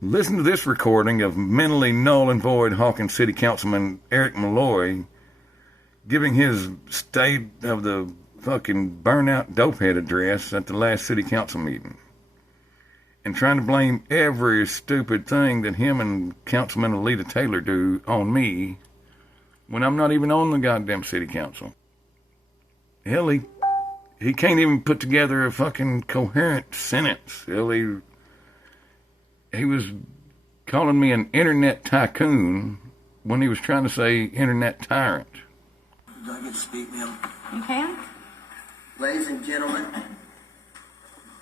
Listen to this recording of mentally null and void Hawkins City Councilman Eric Maloy giving his state of the fucking burnout Dopehead address at the last city council meeting, and trying to blame every stupid thing that him and Councilman Alita Taylor do on me when I'm not even on the goddamn city council. Hell, he can't even put together a fucking coherent sentence. Hell, he was calling me an internet tycoon when he was trying to say internet tyrant. Do I get to speak, ma'am? You can. Ladies and gentlemen,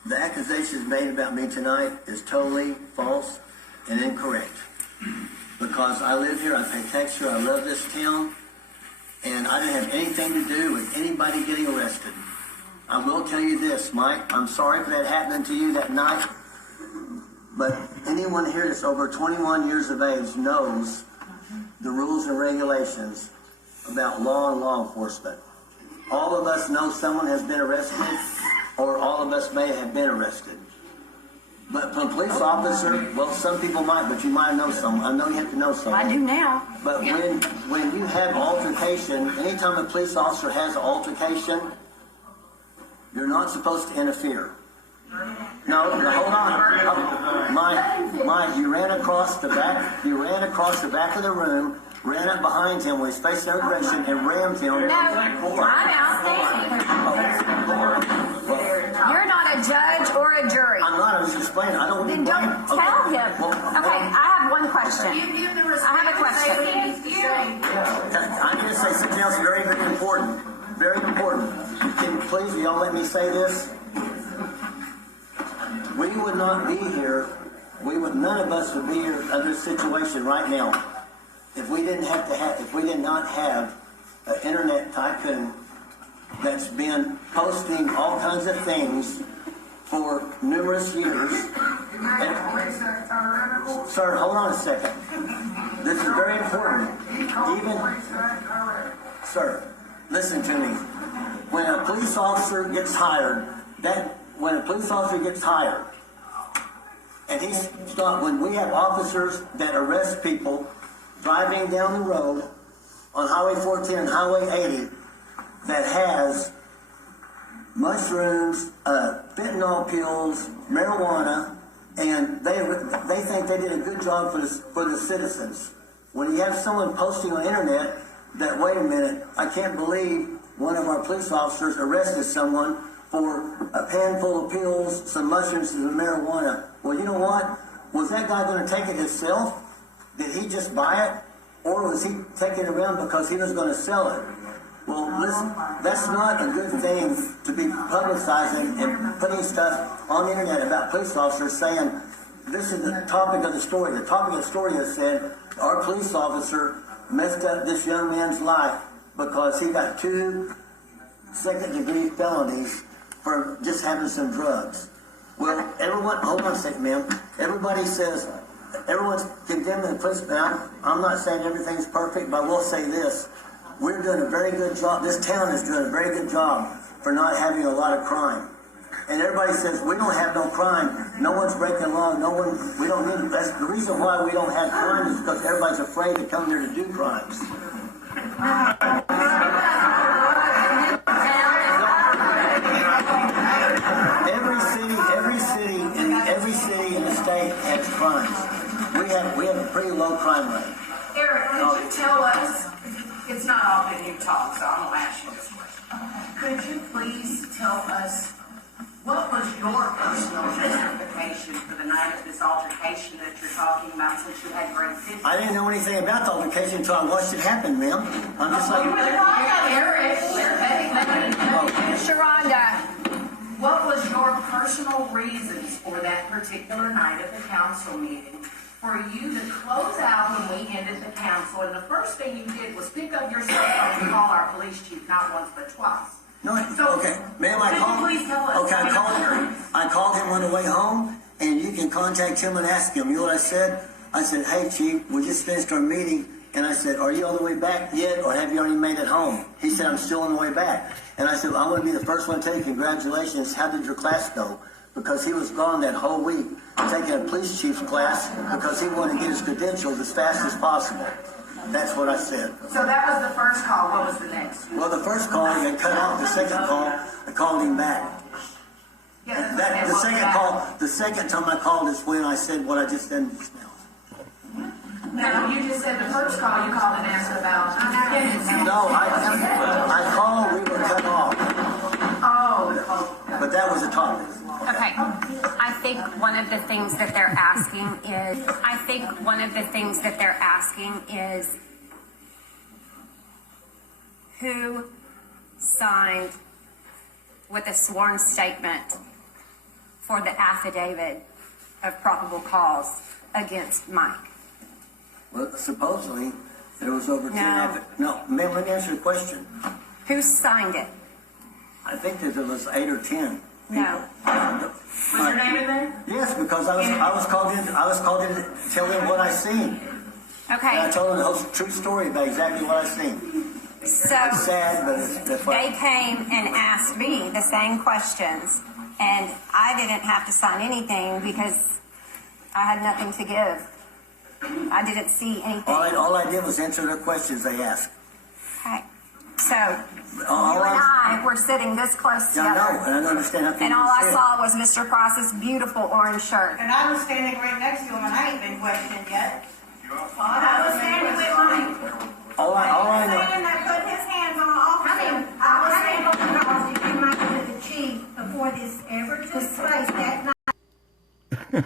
the accusations made about me tonight is totally false and incorrect. Because I live here, I pay tax here, I love this town, and I didn't have anything to do with anybody getting arrested. I will tell you this, Mike, I'm sorry for that happening to you that night, but anyone here that's over 21 years of age knows the rules and regulations about law and law enforcement. All of us know someone has been arrested, or all of us may have been arrested. But from a police officer, well, some people might, but you might know someone. I know you have to know someone. I do now. But when you have altercation, anytime a police officer has an altercation, you're not supposed to interfere. No, hold on. Mike, you ran across the back. You ran across the back of the room, ran up behind him with his face in aggression, and rammed him. No, I'm outstanding. You're not a judge or a jury. I'm not. I was explaining. I don't. Then don't tell him. Okay, I have one question. I have a question. I need to say something else very, very important. Very important. Can you please, y'all let me say this? We would not be here. None of us would be here in this situation right now if we did not have an internet tycoon that's been posting all kinds of things for numerous years. Sir, hold on a second. This is very important. Sir, listen to me. When a police officer gets hired, and when we have officers that arrest people driving down the road on Highway 14 and Highway 80 that has mushrooms, fentanyl pills, marijuana, and they think they did a good job for the citizens. When you have someone posting on the internet that, wait a minute, I can't believe one of our police officers arrested someone for a pan full of pills, some mushrooms, and some marijuana. Well, you know what? Was that guy going to take it himself? Did he just buy it? Or was he taking it around because he was going to sell it? Well, listen, that's not a good thing to be publicizing and putting stuff on the internet about police officers saying, this is the topic of the story. The topic of the story is said, our police officer messed up this young man's life because he got 2 second-degree felonies for just having some drugs. Well, everyone, hold on a second, ma'am. Everyone's condemning the police. I'm not saying everything's perfect, but I will say this. We're doing a very good job. This town is doing a very good job for not having a lot of crime. And everybody says, we don't have no crime. No one's breaking law. We don't need it. That's the reason why we don't have crime is because everybody's afraid to come here to do crimes. Every city in the state has crimes. We have a pretty low crime rate. Eric, could you tell us, it's not often you talk, so I'm going to ask you this question. Could you please tell us what was your personal justification for the night of this altercation that you're talking about since you had great pictures? I didn't know anything about the altercation until I watched it happen, ma'am. I'm just like... Eric, Sharonda. what was your personal reasons for that particular night of the council meeting for you to close out when we ended the council, and the first thing you did was pick up your cell phone and call our police chief not once but twice? No, okay, ma'am, Please tell us. Okay, I called him on the way home, and you can contact him and ask him. You know what I said? I said, hey, chief, we just finished our meeting, and I said, are you on the way back yet, or have you already made it home? He said, I'm still on the way back. And I said, well, I want to be the first one to tell you congratulations. How did your class go? Because he was gone that whole week. taking a police chief's class because he wanted to get his credentials as fast as possible. That's what I said. So that was the first call. What was the next? Well, the first call, he got cut off. The second call, I called him back. Yes. The second time I called is when I said what I just said in the email. No, you just said the first call you called and asked about. No, I called, we were cut off. Oh. But that was the topic. Okay. I think one of the things that they're asking is who signed with a sworn statement for the affidavit of probable cause against Mike. Well, supposedly, there was over 10 No. No, ma'am, let me answer your question. Who signed it? I think that there was 8 or 10. No. Was your name in there? Yes, because I was called in to tell them what I seen. And I Okay. told them the whole true story about exactly what I seen. So It's sad, but that's they why. came and asked me the same questions, and I didn't have to sign anything because I had nothing to give. I didn't see anything. All I did was answer their questions they asked. Okay. So All you and I- I were sitting this close Yeah, I know, together, and I don't understand how and all I saw was Mr. Price's beautiful orange shirt. And I was standing right next to him, and I ain't been questioned yet. I was standing with Mike. All I know. Saying that put his hands on officer. I was saying because you came out to the chief before this ever took place that night.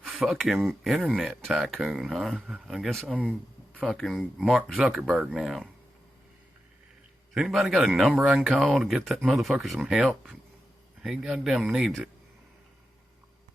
Fucking internet tycoon, huh? I guess I'm fucking Mark Zuckerberg now. Has anybody got a number I can call to get that motherfucker some help? He goddamn needs it.